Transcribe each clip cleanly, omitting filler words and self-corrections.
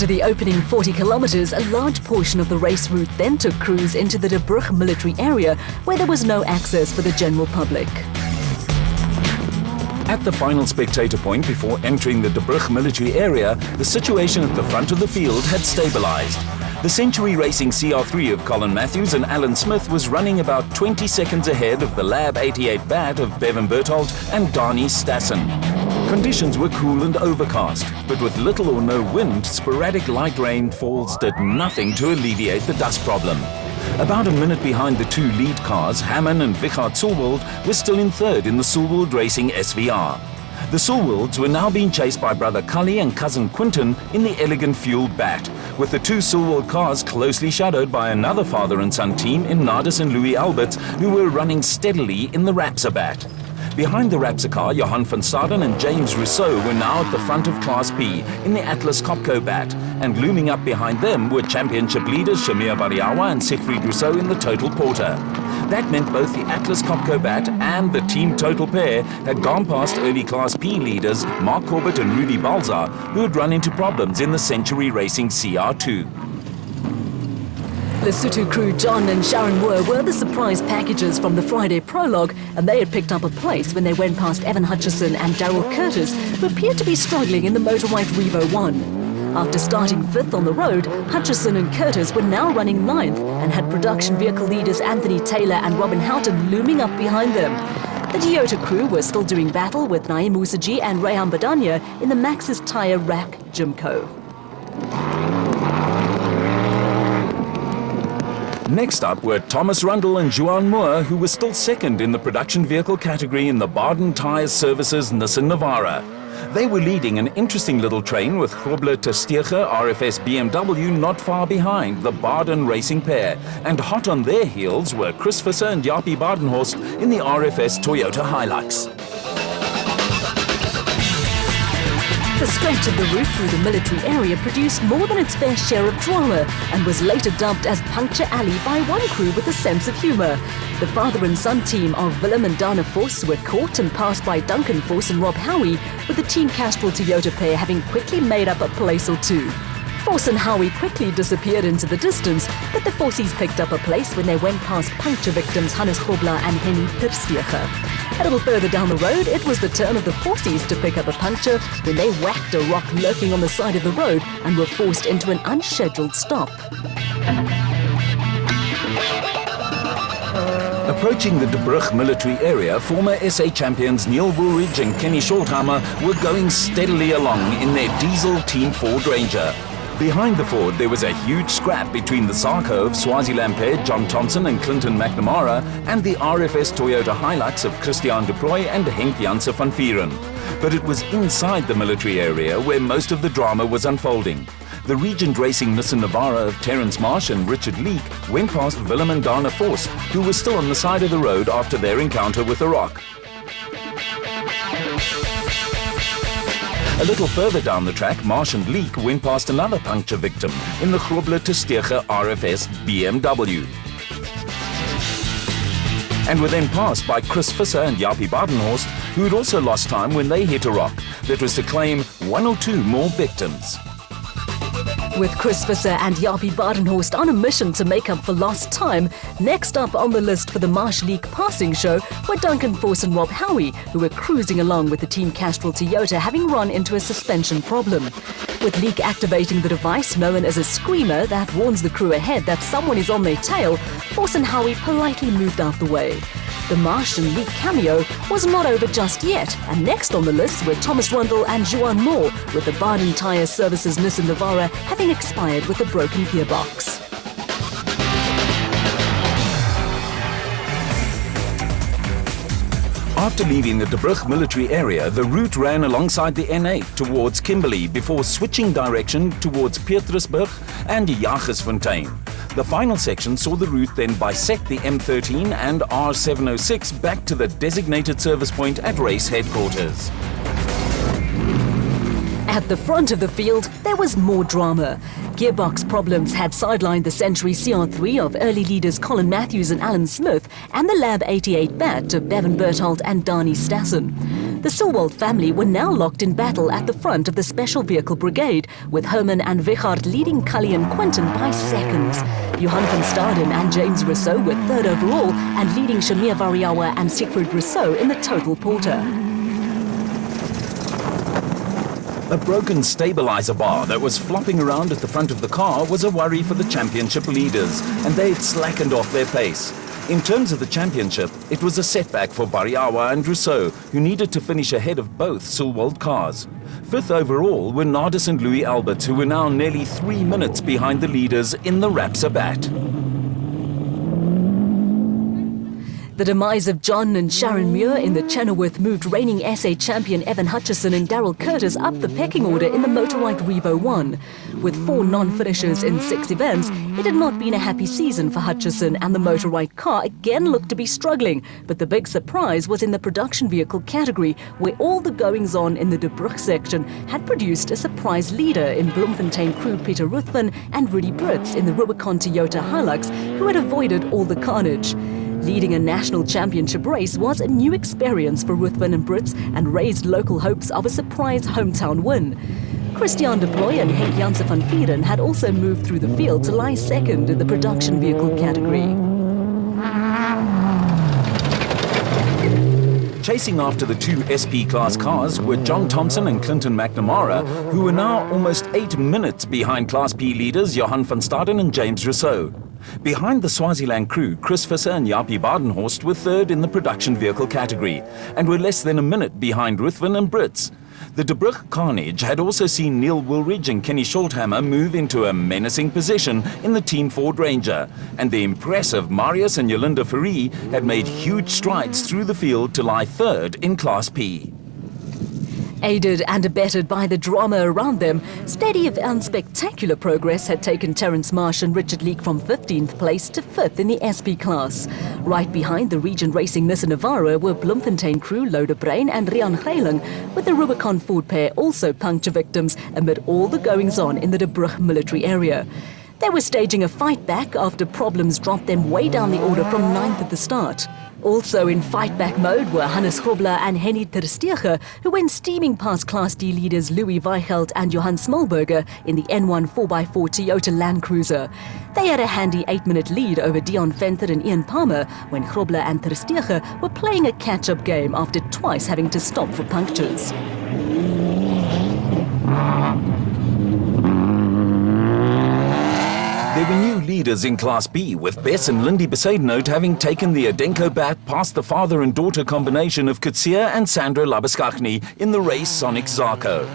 After the opening 40 kilometers, a large portion of the race route then took crews into the De Brugge military area, where there was no access for the general public. At the final spectator point before entering the De Brugge military area, the situation at the front of the field had stabilized. The Century Racing CR3 of Colin Matthews and Alan Smith was running about 20 seconds ahead of the Lab 88 Bat of Bevan Berthold and Dani Stassen. Conditions were cool and overcast, but with little or no wind, sporadic light rainfalls did nothing to alleviate the dust problem. About a minute behind the two lead cars, Hammond and Wichard Sulwold were still in third in the Sulwold Racing SVR. The Sulwolds were now being chased by brother Cully and cousin Quinton in the Elegant Fuel Bat, with the two Sulwold cars closely shadowed by another father and son team in Nardis and Louis Alberts, who were running steadily in the Rapsa Bat. Behind the Rapsa car, Johan van Staden and James Rousseau were now at the front of Class P in the Atlas Copco Bat, and looming up behind them were championship leaders Shamir Bariawa and Siegfried Rousseau in the Total Porter. That meant both the Atlas Copco Bat and the Team Total pair had gone past early Class P leaders Mark Corbett and Rudy Balzar, who had run into problems in the Century Racing CR2. Lesotho crew John and Sharon Moore were the surprise packages from the Friday prologue, and they had picked up a place when they went past Evan Hutchison and Daryl Curtis, who appeared to be struggling in the Motor White Revo 1. After starting fifth on the road, Hutchison and Curtis were now running ninth and had production vehicle leaders Anthony Taylor and Robin Houghton looming up behind them. The Toyota crew were still doing battle with Naim Musaji and Rehan Badania in the Maxxis Tyre Rack Jimco. Next up were Thomas Rundle and Juan Moore, who were still second in the production vehicle category in the Baden Tyres Services Nissan Navara. They were leading an interesting little train with Grobler Tersteege RFS BMW not far behind the Baden racing pair, and hot on their heels were Chris Visser and Jaapie Badenhorst in the RFS Toyota Hilux. The stretch of the route through the military area produced more than its fair share of drama and was later dubbed as Puncture Alley by one crew with a sense of humour. The father and son team of Willem and Dana Vos were caught and passed by Duncan Vos and Rob Howie, with the Team Castrol Toyota pair having quickly made up a place or two. Vos and Howie quickly disappeared into the distance, but the Fossies picked up a place when they went past puncture victims Hannes Grobler and Henny Tersteege. A little further down the road, it was the turn of the Fossies to pick up a puncture when they whacked a rock lurking on the side of the road and were forced into an unscheduled stop. Approaching the De Brugge military area, former SA champions Neil Woolridge and Kenny Schulthammer were going steadily along in their diesel Team Ford Ranger. Behind the Ford, there was a huge scrap between the Sarko of Swaziland pair John Thompson and Clinton McNamara and the RFS Toyota Hilux of Christian de Proy and Henk Janse van Vieren. But it was inside the military area where most of the drama was unfolding. The Regent Racing Nissan Navara of Terence Marsh and Richard Leake went past Willem and Dana Vos, who were still on the side of the road after their encounter with the rock. A little further down the track, Marsh and Leake went past another puncture victim in the Grobler Tersteege RFS BMW, and were then passed by Chris Visser and Jaapie Badenhorst, who had also lost time when they hit a rock that was to claim one or two more victims. With Chris Visser and Jaapie Badenhorst on a mission to make up for lost time, next up on the list for the Marsh Leake passing show were Duncan Vos and Rob Howie, who were cruising along with the Team Castrol Toyota, having run into a suspension problem. With Leake activating the device known as a screamer that warns the crew ahead that someone is on their tail, Vos and Howie politely moved out the way. The Marsh and Leake cameo was not over just yet, and next on the list were Thomas Rundle and Juan Moore, with the Baden Tyre Services Nissan Navara having expired with a broken gearbox. After leaving the De Brugge military area, the route ran alongside the N8 towards Kimberley before switching direction towards Pietersburg and Jagersfontein. The final section saw the route then bisect the M13 and R706 back to the designated service point at race headquarters. At the front of the field, there was more drama. Gearbox problems had sidelined the Century CR3 of early leaders Colin Matthews and Alan Smith and the Lab 88 Bat of Bevan Berthold and Dani Stassen. The Silwald family were now locked in battle at the front of the Special Vehicle Brigade, with Herman and Wichard leading Cully and Quinton by seconds. Johan van Staden and James Rousseau were third overall and leading Shamir Variawa and Siegfried Rousseau in the total porter. A broken stabilizer bar that was flopping around at the front of the car was a worry for the championship leaders, and they'd slackened off their pace. In terms of the championship, it was a setback for Variawa and Rousseau, who needed to finish ahead of both Silwald cars. Fifth overall were Nardis and Louis Alberts, who were now nearly 3 minutes behind the leaders in the Rapsa Bat. The demise of John and Sharon Muir in the Chenoweth moved reigning SA champion Evan Hutchison and Daryl Curtis up the pecking order in the Motorite Revo 1. With 4 non-finishers in 6 events, it had not been a happy season for Hutchison, and the Motorite car again looked to be struggling. But the big surprise was in the production vehicle category, where all the goings-on in the De Brugge section had produced a surprise leader in Bloemfontein crew Peter Ruthven and Rudy Brits in the Rubicon Toyota Hilux, who had avoided all the carnage. Leading a national championship race was a new experience for Ruthven and Brits and raised local hopes of a surprise hometown win. Christian de Bloy and Henk Janse van Vieren had also moved through the field to lie second in the production vehicle category. Chasing after the 2 SP-class cars were John Thompson and Clinton McNamara, who were now almost 8 minutes behind Class P leaders Johan van Staden and James Rousseau. Behind the Swaziland crew, Chris Visser and Jaapie Badenhorst were third in the production vehicle category, and were less than a minute behind Ruthven and Brits. The De Brugge carnage had also seen Neil Woolridge and Kenny Scholthammer move into a menacing position in the Team Ford Ranger, and the impressive Marius and Yolinda Ferrie had made huge strides through the field to lie third in Class P. Aided and abetted by the drama around them, steady if unspectacular progress had taken Terence Marsh and Richard Leake from 15th place to 5th in the SP class. Right behind the Region Racing Nissan Navara were Bloemfontein crew Loda Brain and Rian Geiling, with the Rubicon Ford pair also puncture victims amid all the goings-on in the De Brugge military area. They were staging a fight back after problems dropped them way down the order from 9th at the start. Also in fight-back mode were Hannes Grobler and Henny ter Steege, who went steaming past Class D leaders Louis Weichelt and Johan Smolberger in the N1 4x4 Toyota Land Cruiser. They had a handy 8-minute lead over Dion Venter and Ian Palmer when Grobler and ter Steege were playing a catch-up game after twice having to stop for punctures. There were new leaders in Class B, with Bess and Lindy Besaidenout having taken the Adenko Bat past the father and daughter combination of Kutsia and Sandra Labuskaghni in the race Sonic Zarko.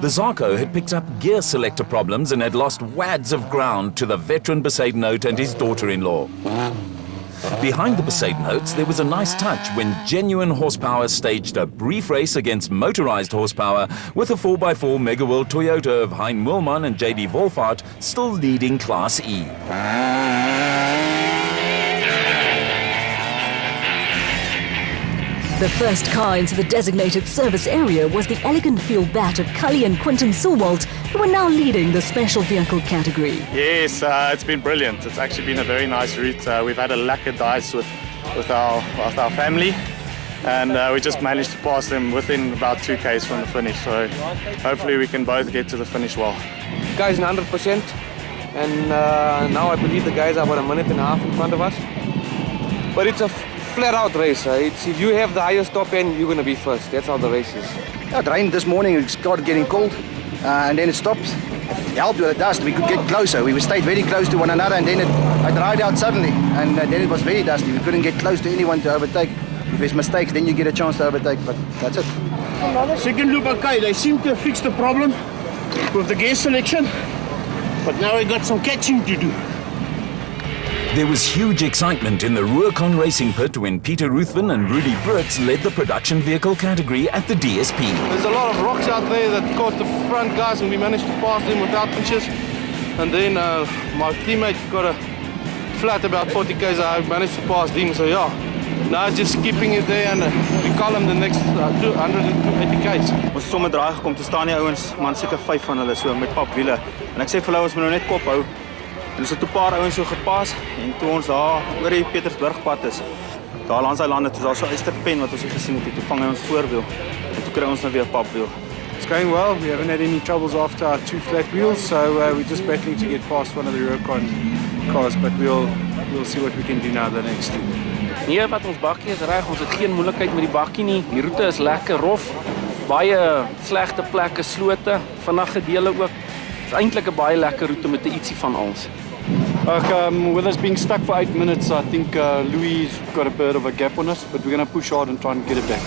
The Zarko had picked up gear selector problems and had lost wads of ground to the veteran Besaidenout and his daughter-in-law. Behind the Besaidenoats, there was a nice touch when Genuine Horsepower staged a brief race against motorized horsepower, with a 4x4 Megaworld Toyota of Hein Mulman and JD Wolfart still leading Class E. The first car into the designated service area was the elegant field bat of Cully and Quinton Silwald, who are now leading the special vehicle category. Yes, it's been brilliant. It's actually been a very nice route. We've had a lack of dice with our family, and we just managed to pass them within about 2 Ks from the finish. So hopefully we can both get to the finish well. Guys, 100%, and now I believe the guys are about a minute and a half in front of us. But it's a flat-out race. If you have the highest top end, you're going to be first. That's how the race is. It rained this morning. It started getting cold, and then it stopped. It helped with the dust. We could get closer. We stayed very close to one another, and then it dried out suddenly, and then it was very dusty. We couldn't get close to anyone to overtake. If there's mistakes, then you get a chance to overtake, but that's it. Second loop, okay, they seem to have fixed the problem with the gear selection, but now we got some catching to do. There was huge excitement in the Rubicon Racing pit when Peter Ruthven and Rudy Brits led the production vehicle category at the DSP. There's a lot of rocks out there that caught the front guys, and we managed to pass them without pinches. And then my teammate got a flat about 40 Ks. I managed to pass them, so yeah, Now just keeping it there and we call them the next 280 k's. Ons het sommer draai gekom, te staan die ouens, man seker 5 van hulle so met papwiele. En ek sê vir hulle ons moet nou net kop hou. En ons het 'n paar ouens so gepas en toe ons daar oor die Pietersburgpad is, daar langs daai lande, toe daar so 'n eysterpen wat ons nie gesien het, toe vang hy ons voorwiel. En toe kry ons nou weer 'n papwiel. It's going well. We haven't had any troubles after our 2 flat wheels, so we're just battling to get past one of the Eurocon cars, but we'll see what we can do now the next two. Nee, wat ons bakkie is reg, ons het geen moeilikheid met die bakkie nie. Die roete is lekker rof. Baie slegte plekke, slote, vinnige dele ook. Dit is eintlik 'n baie lekker roete met 'n ietsie van alles. With us being stuck for 8 minutes, I think Louis got a bit of a gap on us, but we're going to push hard and try and get it back.